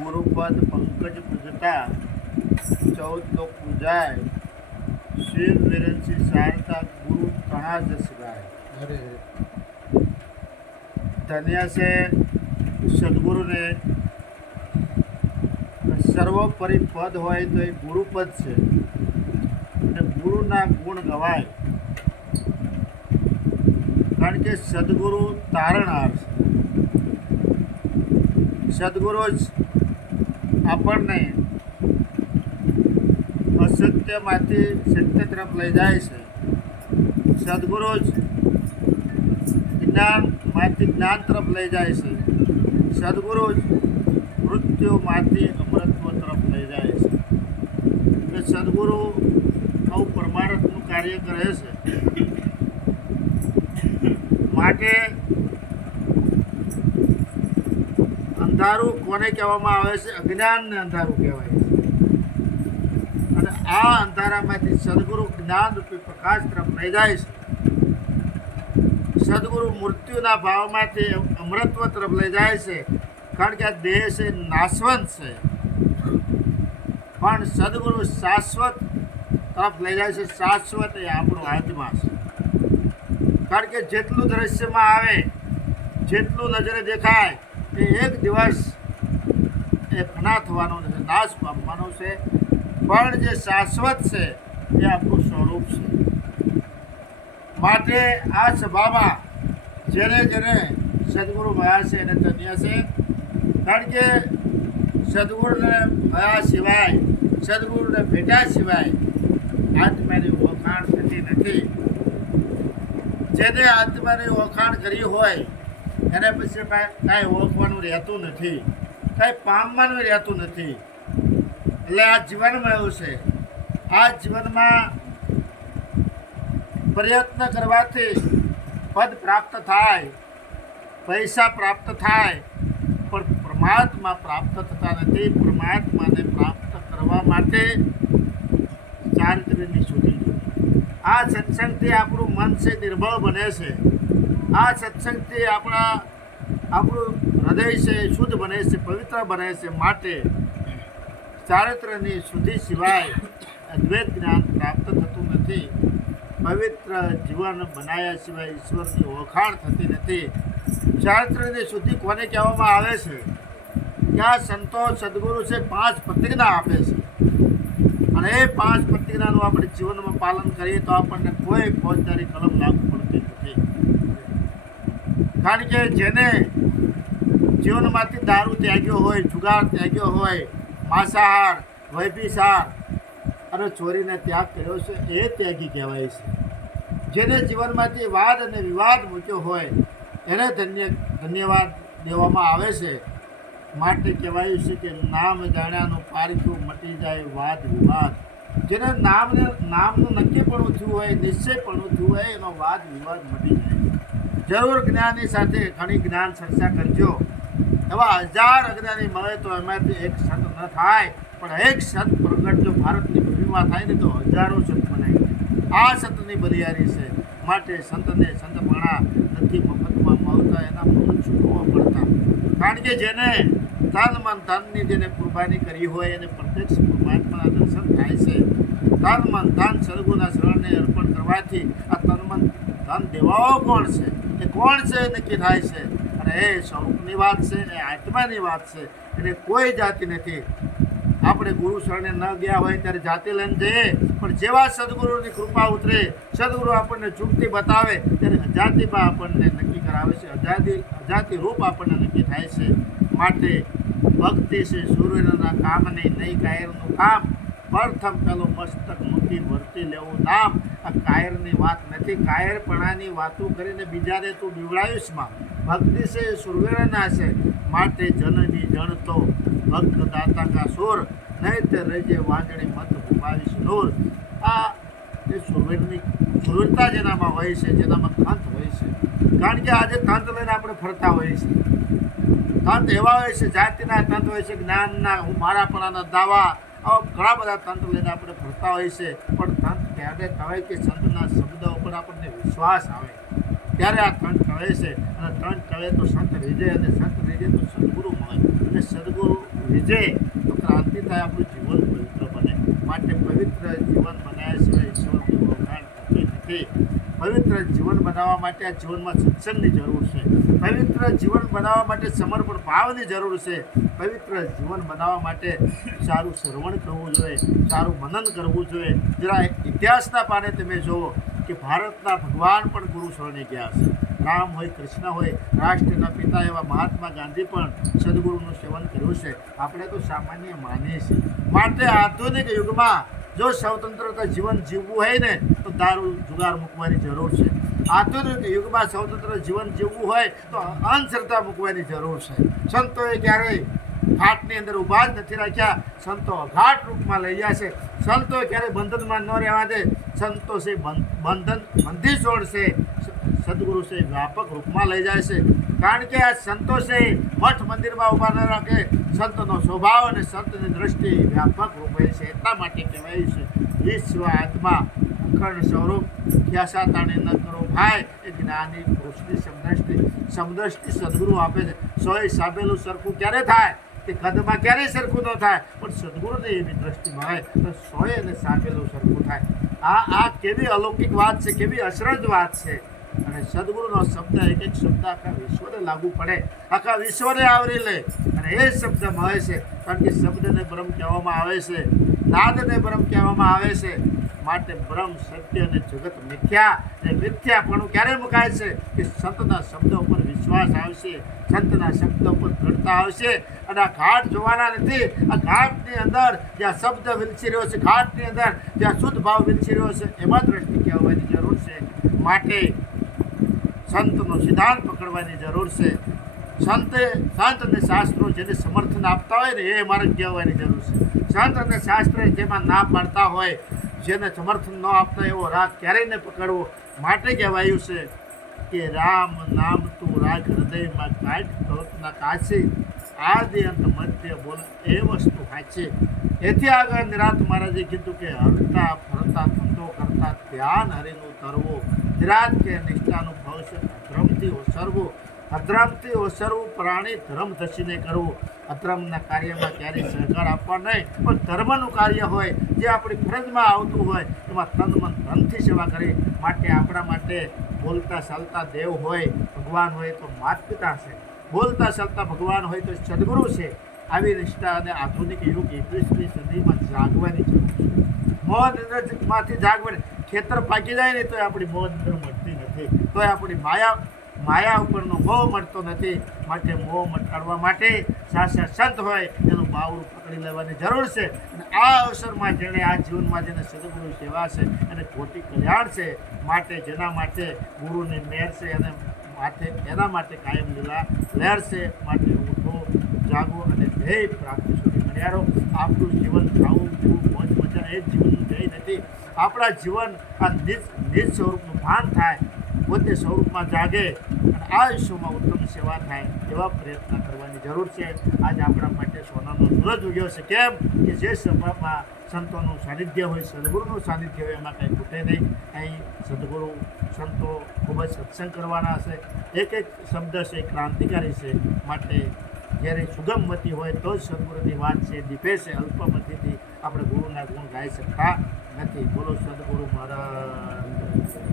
ગુરુપદ પંકજ પૂજતા 14 લોક પૂજાય શિવ વિરંસી સારતા ગુરુ તણા જસ ગાય। ધન્ય છે સદગુરુ ને સર્વોપરી પદ હોય તો એ ગુરુપદ છે અને ગુરુના ગુણ ગવાય, કારણ કે સદગુરુ તારણહાર છે। સદગુરુ જ આપણને અસત્યમાંથી સત્ય તરફ લઈ જાય છે। સદગુરુ જ જ્ઞાનમાંથી જ્ઞાન તરફ લઈ જાય છે। સદગુરુ જ મૃત્યુમાંથી અમરત્વ તરફ લઈ જાય છે। એટલે સદગુરુ આવું પરમાર્થનું કાર્ય કરે છે। માટે અંધારું કોને કહેવામાં આવે છે? અજ્ઞાનને અંધારું કહેવાય છે। અને આ અંધારામાંથી સદગુરુ જ્ઞાન રૂપી પ્રકાશ તરફ લઈ જાય છે। સદગુરુ મૃત્યુના ભાવમાંથી અમરત્વ તરફ લઈ જાય છે, કારણ કે આ દેહ છે નાશવંત છે, પણ સદગુરુ શાશ્વત તરફ લઈ જાય છે। શાશ્વત એ આપણો આત્મા છે, કારણ કે જેટલું દ્રશ્યમાં આવે, જેટલું નજરે દેખાય, એ એક દિવસ એ ફના થવાનો છે, નાશ પામવાનો છે, પણ જે શાશ્વત છે એ આપણું સ્વરૂપ છે। માટે આ સભામાં જેને જેને સદગુરુ મળ્યા છે એને ધન્ય છે, કારણ કે સદગુરુને મળ્યા સિવાય, સદગુરુને ભેટ્યા સિવાય આત્માની ઓળખાણ થતી નથી। જેને આત્માની ઓળખાણ કરી હોય એને પછી કાંઈ ઓળખવાનું રહેતું નથી, કાંઈ પામવાનું રહેતું નથી। એટલે આ જીવનમાં એવું છે, આ જીવનમાં પ્રયત્ન કરવાથી પદ પ્રાપ્ત થાય, પૈસા પ્રાપ્ત થાય, પણ પરમાત્મા પ્રાપ્ત થતા નથી। પરમાત્માને પ્રાપ્ત કરવા માટે ચારિત્ર્યની શુદ્ધિ જોઈએ। આ સત્સંગથી આપણું મન છે નિર્મળ બને છે। આ સત્સંગથી આપણું હૃદય છે શુદ્ધ બને છે, પવિત્ર બને છે। માટે ચારિત્ર્યની શુદ્ધિ સિવાય અદ્વૈત જ્ઞાન પ્રાપ્ત થતું નથી। પવિત્ર જીવન બનાવ્યા સિવાય ઈશ્વરની ઓળખાણ થતી નથી। ચારિત્ર્યની શુદ્ધિ કોને કહેવામાં આવે છે? કે આ સંતો સદગુરુ છે 5 પ્રતિજ્ઞા આપે છે, અને એ 5 પ્રતિજ્ઞાનું આપણે જીવનમાં પાલન કરીએ તો આપણને કોઈ ફોજદારી કલમ લાગુ પડતી નથી। કારણ કે જેને જીવનમાંથી દારૂ ત્યાગ્યો હોય, જુગાર ત્યાગ્યો હોય, માંસાહાર, વૈભિચાર અને ચોરીને ત્યાગ કર્યો છે, એ ત્યાગી કહેવાય છે। જેને જીવનમાંથી વાદ અને વિવાદ મૂક્યો હોય એને ધન્યવાદ દેવામાં આવે છે। માટે કહેવાયું છે કે નામ જાણ્યાનું પારખ્યું મટી જાય વાદ વિવાદ। જેને નામનું નક્કીપણું થયું હોય, નિશ્ચયપણું થયું હોય, એનો વાદ વિવાદ મટી જાય। જરૂર જ્ઞાની સાથે ઘણી જ્ઞાન ચર્ચા કરજો। એવા 1000 અજ્ઞાની મળે તો એમાંથી એક સંત ન થાય, પણ એક સંત પ્રગટ જો ભારતની ભૂમિમાં થાય ને તો હજારો સંત બનાવી દે। આ સંતની બલિયારી છે। માટે સંતને સંતપણા નથી મફતમાં મળતા, એના મન ચૂકવવા પડતા। કારણ કે જેને તન મન ધનની જેને કુરબાની કરી હોય એને પ્રત્યક્ષ પરમાત્માના દર્શન થાય છે। તન મન ધન સદગુરુના શરણને અર્પણ કરવાથી આ તન મન ધન દેવાઓ કોણ છે, એ કોણ છે એ નક્કી થાય છે। અને એ સ્વરૂપની વાત છે, એ આત્માની વાત છે, એટલે કોઈ જાતિ નથી। આપણે ગુરુ શરણે ન ગયા હોય ત્યારે જાતિ લઈને જઈએ, પણ જેવા સદગુરુની કૃપા ઉતરે, સદગુરુ આપણને ચૂકતી બતાવે ત્યારે અજાતિમાં આપણને નક્કી કરાવે છે, અજાતિ રૂપ આપણને નક્કી થાય છે। માટે ભક્તિ છે સૂર્યના કામની નહીં કાયરનું કામ, પ્રથમ પેલું મસ્તક મૂકી વર્તી લેવું નામ। આ કાયરની વાત નથી, કાયરપણાની વાતો કરીને બીજાને તું બીવડાવીશમાં। ભક્તિ છે સૂર્યના છે, માટે જનની જણ તો ભક્ત દાતા કા સુર, નહીં તે રજે વાંજણી મત ઘુમાવીશ નૂર। આ એ સુરવીરતા જેનામાં હોય છે, જેનામાં તંત હોય છે। કારણ કે આજે તંત લઈને આપણે ફરતા હોઈએ છીએ। તંત એવા હોય છે, જાતિના તંત હોય છે, જ્ઞાનના હું મારાપણાના દાવા, આવા ઘણા બધા તંત્ર લઈને આપણે ફરતા હોય છે। પણ તંત ત્યારે કહેવાય કે સંતના શબ્દ ઉપર આપણને વિશ્વાસ આવે ત્યારે આ તંત કહે છે। અને તંત કહે તો સંત રીજે, અને સંત રીજે તો સદગુરુ મળે, અને સદગુરુ રીઝે તો ક્રાંતિ થાય, આપણું જીવન પવિત્ર બને. માટે પવિત્ર જીવન બનાવ્યા સિવાય ઈશ્વરની વખાણ થતી નથી. પવિત્ર જીવન બનાવવા માટે આ જીવનમાં સત્સંગની જરૂર છે. પવિત્ર જીવન બનાવવા માટે સમર્પણ ભાવની જરૂર છે. પવિત્ર જીવન બનાવવા માટે સારું શ્રવણ કરવું જોઈએ, સારું મનન કરવું જોઈએ. જરા ઇતિહાસના પાને તમે જુઓ કે ભારતના ભગવાન પણ ગુરુ શરણે ગયા છે. રામ હોય, કૃષ્ણ હોય, રાષ્ટ્રના પિતા એવા મહાત્મા ગાંધી પણ સદગુરુનું સેવન કર્યું છે. આપણે તો સામાન્ય માનીએ છીએ. માટે આધુનિક યુગમાં જો સ્વતંત્રતા જીવન જીવવું હોય ને તો દારૂ જુગાર મૂકવાની જરૂર છે. આધુનિક યુગમાં સ્વતંત્ર જીવન જીવવું હોય તો અંધશ્રદ્ધા મૂકવાની જરૂર છે. સંતોએ ક્યારેય ઘાટની અંદર ઊભા જ નથી રાખ્યા. સંતો અઘાટ રૂપમાં લઈ ગયા છે. સંતોએ ક્યારેય બંધનમાં ન રહેવા દે. સંતો છે બંધન બંધી છોડશે. સદગુરુ છે વ્યાપક રૂપમાં લઈ જાય છે. કારણ કે આ સંતો છે મઠ મંદિરમાં ઊભા ન રાખે. સંતનો સ્વભાવ અને સંતની દ્રષ્ટિ વ્યાપક રૂપે છે. એટલા માટે કહેવાય છે વિશ્વ આત્મા અખંડ સ્વરૂપ ખ્યાસા તાણે ન કરો ભાઈ એ જ્ઞાની પુરુષની સમદ્રષ્ટિ સદગુરુ આપે છે. સોય સાબેલું સરખું ક્યારે થાય તે કદમાં ક્યારેય સરખું ન થાય, પણ સદગુરુની એવી દ્રષ્ટિ મળે તો સોય અને સાબેલું સરખું થાય. આ કેવી અલૌકિક વાત છે, કેવી અસરજ વાત છે. અને સદગુરુનો શબ્દ એક એક શબ્દ આખા વિશ્વને લાગુ પડે, આખા વિશ્વને આવરી લે અને એ શબ્દ મળે છે. કારણ કે શબ્દને બ્રહ્મ કહેવામાં આવે છે, નાદને બ્રહ્મ કહેવામાં આવે છે. માટે બ્રહ્મ સત્ય અને જગત મિથ્યા. અને મિથ્યાપણું ક્યારે મુકાય છે કે સંતના શબ્દ ઉપર વિશ્વાસ આવશે, સંતના શબ્દ ઉપર દ્રઢતા આવશે. અને આ ઘાટ જોવાના નથી. આ ઘાટની અંદર જ્યાં શબ્દ વિલસી રહ્યો છે, ઘાટની અંદર જ્યાં શુદ્ધ ભાવ વિલસી રહ્યો છે, એમાં દ્રષ્ટિ કહેવાની જરૂર છે. માટે સંતનો સિદ્ધાંત પકડવાની જરૂર છે. સંત અને શાસ્ત્રો જેને સમર્થન આપતા હોય ને એ માર્ગ કહેવાની જરૂર છે. સંત અને શાસ્ત્ર જેમાં ના પાડતા હોય, જેને સમર્થન ન આપતા એવો રાગ ક્યારેય ન પકડવો. માટે કહેવાયું છે કે રામ નામ તું રાગ હૃદયમાં કાઢ કલ્પના કાશી, આદિ અંત મધ્ય બોલ એ વસ્તુ સાચી. એથી આગળ નિરાંત મહારાજે કીધું કે હરતા ફરતા ધંધો કરતા ધ્યાન હરિનું તરવું. નિરાંત કે નિષ્ઠાનું ભવિષ્ય ધર્મથી ઓસરવું. અધર્મથી ઓસરવું પ્રાણી ધર્મ ધસીને કરવું. અધર્મના કાર્યમાં ક્યારેય સહકાર આપવા નહીં, પણ ધર્મનું કાર્ય હોય જે આપણી ફરજમાં આવતું હોય એમાં તન મન ધનથી સેવા કરી. માટે આપણા માટે બોલતા ચાલતા દેવ હોય, ભગવાન હોય તો માતા પિતા છે. બોલતા ચાલતા ભગવાન હોય તો સદગુરુ છે. આવી નિષ્ઠા અને આધુનિક યુગ 21મી સદીમાં જાગવાની જરૂર છે. મોહ નિંદ્રમાંથી જાગવાની. ખેતર પાકી જાય ને તોય આપણી મોહ નિંદ્ર મળતી નથી, તોય આપણી માયા ઉપરનો મોહ મળતો નથી. માટે મોહ મટાડવા માટે સાચા સંત હોય એનું બાવડું પકડી લેવાની જરૂર છે. અને આ અવસરમાં જેણે આ જીવનમાં જેને સદગુરુ સેવા છે એને ખોટી કલ્યાણ છે. માટે જેના માટે ગુરુની મેર છે અને એના માટે કાયમ લીલા લહેર છે. માટે ઉઠો, જાગો અને ધ્યેય પ્રાપ્તિ સુધી મળ્યા રહો. આપણું જીવન ખાવું પીવું મોજ મજા એ જ જીવનનું ધ્યેય નથી. આપણા જીવન આ નિજ સ્વરૂપનું ભાન થાય, પોતે સ્વરૂપમાં જાગે અને આ વિશ્વમાં ઉત્તમ સેવા થાય એવા પ્રયત્ન કરવાની જરૂર છે. આજે આપણા માટે સોનાનો સૂરજ ઉગ્યો છે. કેમ કે જે સભામાં સંતોનું સાનિધ્ય હોય, સદગુરુનું સાનિધ્ય હોય એમાં કંઈ ખૂટે નહીં. અહીં સદગુરુ સંતો ખૂબ જ સત્સંગ કરવાના હશે. એક એક શબ્દ છે ક્રાંતિકારી છે. માટે જ્યારે સુગમમતી હોય તો જ સદગુરુની વાત છે દીપે છે. અલ્પમતીથી આપણે ગુરુના ગુણ ગાઈ શકતા નથી. બોલો સદગુરુ મહારાજ.